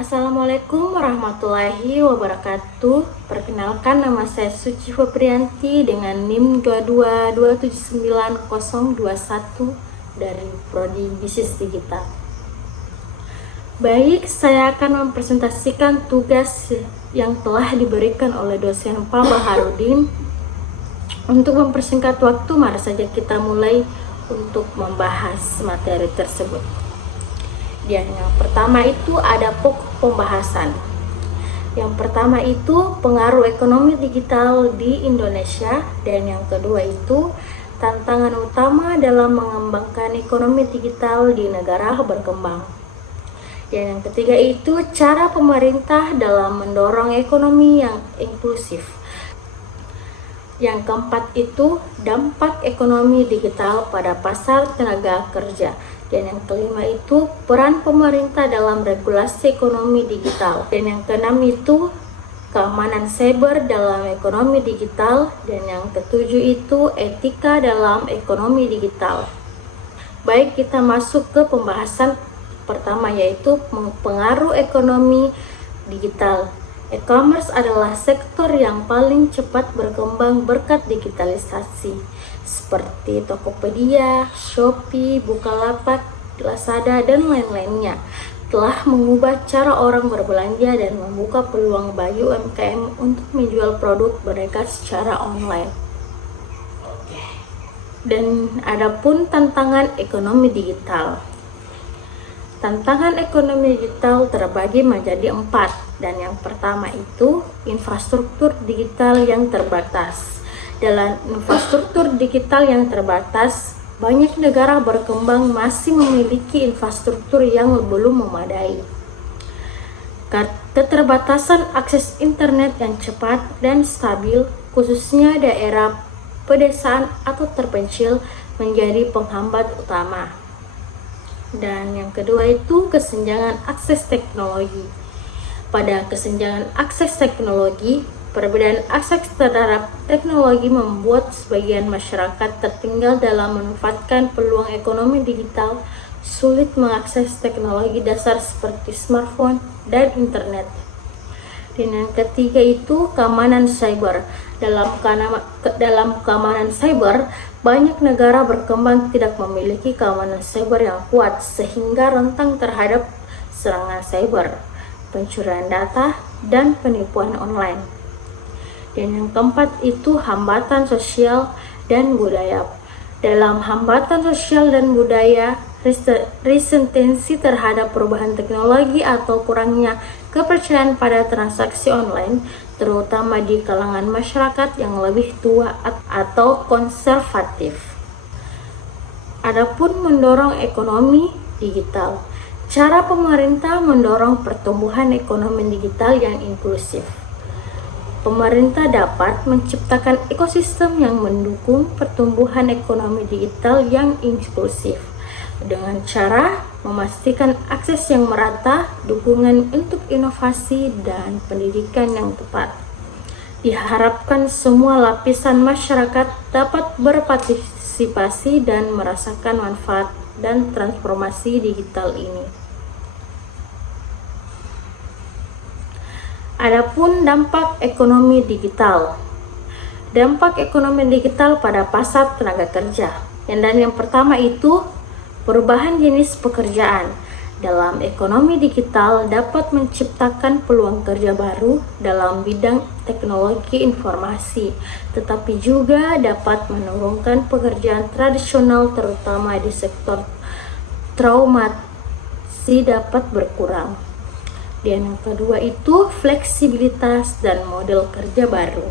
Assalamualaikum warahmatullahi wabarakatuh. Perkenalkan, nama saya Suci Febrianti dengan NIM 222790021 dari Prodi Bisnis Digital. Baik, saya akan mempresentasikan tugas yang telah diberikan oleh dosen Pak Baharudin. Untuk mempersingkat waktu, mari saja kita mulai untuk membahas materi tersebut. Dan yang pertama itu ada pokok pembahasan. Yang pertama itu pengaruh ekonomi digital di Indonesia, dan yang kedua itu tantangan utama dalam mengembangkan ekonomi digital di negara berkembang. Dan yang ketiga itu cara pemerintah dalam mendorong ekonomi yang inklusif. Yang keempat itu dampak ekonomi digital pada pasar tenaga kerja. Dan yang kelima itu peran pemerintah dalam regulasi ekonomi digital. Dan yang keenam itu keamanan cyber dalam ekonomi digital. Dan yang ketujuh itu etika dalam ekonomi digital. Baik, kita masuk ke pembahasan pertama, yaitu pengaruh ekonomi digital. E-commerce adalah sektor yang paling cepat berkembang berkat digitalisasi, seperti Tokopedia, Shopee, Bukalapak, Lazada, dan lain-lainnya telah mengubah cara orang berbelanja dan membuka peluang bagi UMKM untuk menjual produk mereka secara online. Dan adapun tantangan ekonomi digital. Tantangan ekonomi digital terbagi menjadi 4, dan yang pertama itu infrastruktur digital yang terbatas. Dalam infrastruktur digital yang terbatas, banyak negara berkembang masih memiliki infrastruktur yang belum memadai. Keterbatasan akses internet yang cepat dan stabil, khususnya daerah pedesaan atau terpencil, menjadi penghambat utama. Dan yang kedua itu kesenjangan akses teknologi. Pada kesenjangan akses teknologi, perbedaan akses terhadap teknologi membuat sebagian masyarakat tertinggal dalam memanfaatkan peluang ekonomi digital, sulit mengakses teknologi dasar seperti smartphone dan internet. Dan yang ketiga itu keamanan cyber. Dalam keamanan cyber, banyak negara berkembang tidak memiliki keamanan cyber yang kuat, sehingga rentan terhadap serangan cyber, pencurian data, dan penipuan online. Dan yang keempat itu hambatan sosial dan budaya. Dalam hambatan sosial dan budaya, resistensi terhadap perubahan teknologi atau kurangnya kepercayaan pada transaksi online, terutama di kalangan masyarakat yang lebih tua atau konservatif. Adapun mendorong ekonomi digital. Cara pemerintah mendorong pertumbuhan ekonomi digital yang inklusif. Pemerintah dapat menciptakan ekosistem yang mendukung pertumbuhan ekonomi digital yang inklusif dengan cara memastikan akses yang merata, dukungan untuk inovasi, dan pendidikan yang tepat. Diharapkan semua lapisan masyarakat dapat berpartisipasi dan merasakan manfaat dan transformasi digital ini. Adapun dampak ekonomi digital. Dampak ekonomi digital pada pasar tenaga kerja. Dan yang pertama itu perubahan jenis pekerjaan. Dalam ekonomi digital dapat menciptakan peluang kerja baru dalam bidang teknologi informasi, tetapi juga dapat menurunkan pekerjaan tradisional terutama di sektor traumasi dapat berkurang. Dan yang kedua itu fleksibilitas dan model kerja baru.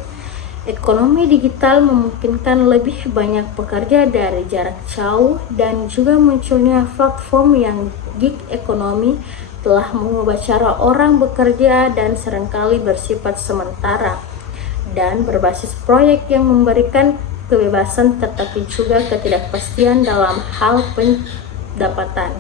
Ekonomi digital memungkinkan lebih banyak pekerja dari jarak jauh, dan juga munculnya platform yang gig ekonomi telah mengubah cara orang bekerja dan seringkali bersifat sementara dan berbasis proyek yang memberikan kebebasan tetapi juga ketidakpastian dalam hal pendapatan.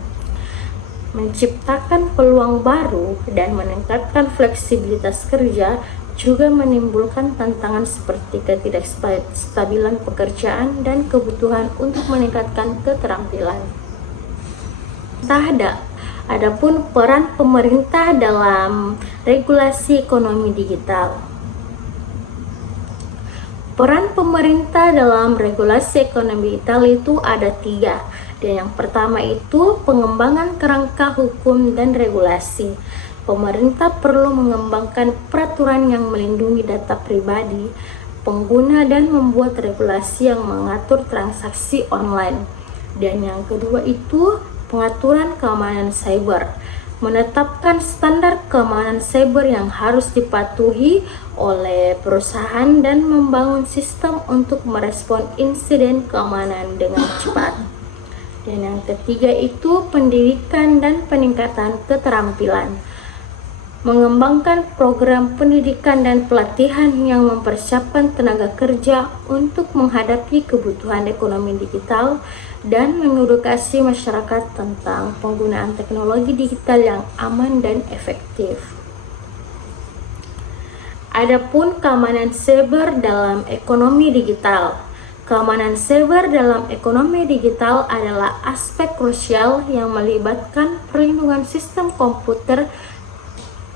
Menciptakan peluang baru dan meningkatkan fleksibilitas kerja juga menimbulkan tantangan seperti ketidakstabilan pekerjaan dan kebutuhan untuk meningkatkan keterampilan. Adapun peran pemerintah dalam regulasi ekonomi digital. Peran pemerintah dalam regulasi ekonomi digital itu ada 3. Dan yang pertama itu pengembangan kerangka hukum dan regulasi. Pemerintah perlu mengembangkan peraturan yang melindungi data pribadi pengguna dan membuat regulasi yang mengatur transaksi online. Dan yang kedua itu pengaturan keamanan cyber, menetapkan standar keamanan cyber yang harus dipatuhi oleh perusahaan dan membangun sistem untuk merespon insiden keamanan dengan cepat. Dan yang ketiga itu pendidikan dan peningkatan keterampilan, mengembangkan program pendidikan dan pelatihan yang mempersiapkan tenaga kerja untuk menghadapi kebutuhan ekonomi digital dan mengedukasi masyarakat tentang penggunaan teknologi digital yang aman dan efektif. Adapun keamanan cyber dalam ekonomi digital. Keamanan cyber dalam ekonomi digital adalah aspek krusial yang melibatkan perlindungan sistem komputer,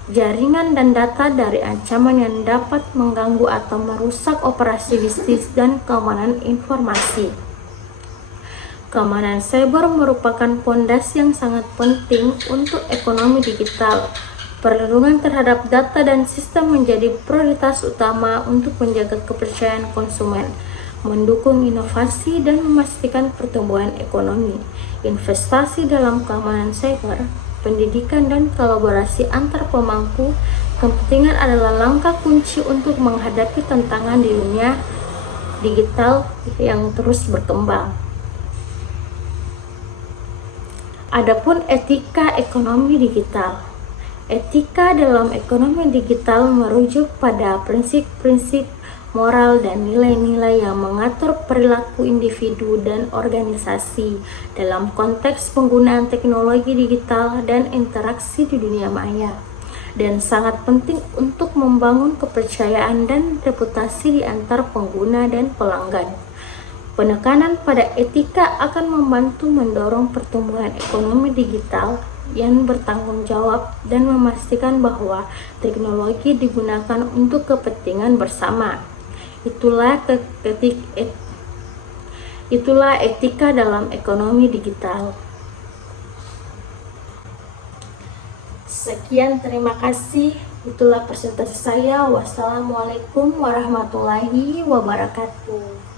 jaringan dan data dari ancaman yang dapat mengganggu atau merusak operasi bisnis dan keamanan informasi. Keamanan cyber merupakan pondasi yang sangat penting untuk ekonomi digital. Perlindungan terhadap data dan sistem menjadi prioritas utama untuk menjaga kepercayaan konsumen, mendukung inovasi dan memastikan pertumbuhan ekonomi. Investasi dalam keamanan cyber, pendidikan dan kolaborasi antar pemangku kepentingan adalah langkah kunci untuk menghadapi tantangan di dunia digital yang terus berkembang. Adapun etika ekonomi digital. Etika dalam ekonomi digital merujuk pada prinsip-prinsip moral dan nilai-nilai yang mengatur perilaku individu dan organisasi dalam konteks penggunaan teknologi digital dan interaksi di dunia maya, dan sangat penting untuk membangun kepercayaan dan reputasi di antar pengguna dan pelanggan. Penekanan pada etika akan membantu mendorong pertumbuhan ekonomi digital yang bertanggung jawab dan memastikan bahwa teknologi digunakan untuk kepentingan bersama. Itulah etika dalam ekonomi digital. Sekian, terima kasih. Itulah presentasi saya. Wassalamualaikum warahmatullahi wabarakatuh.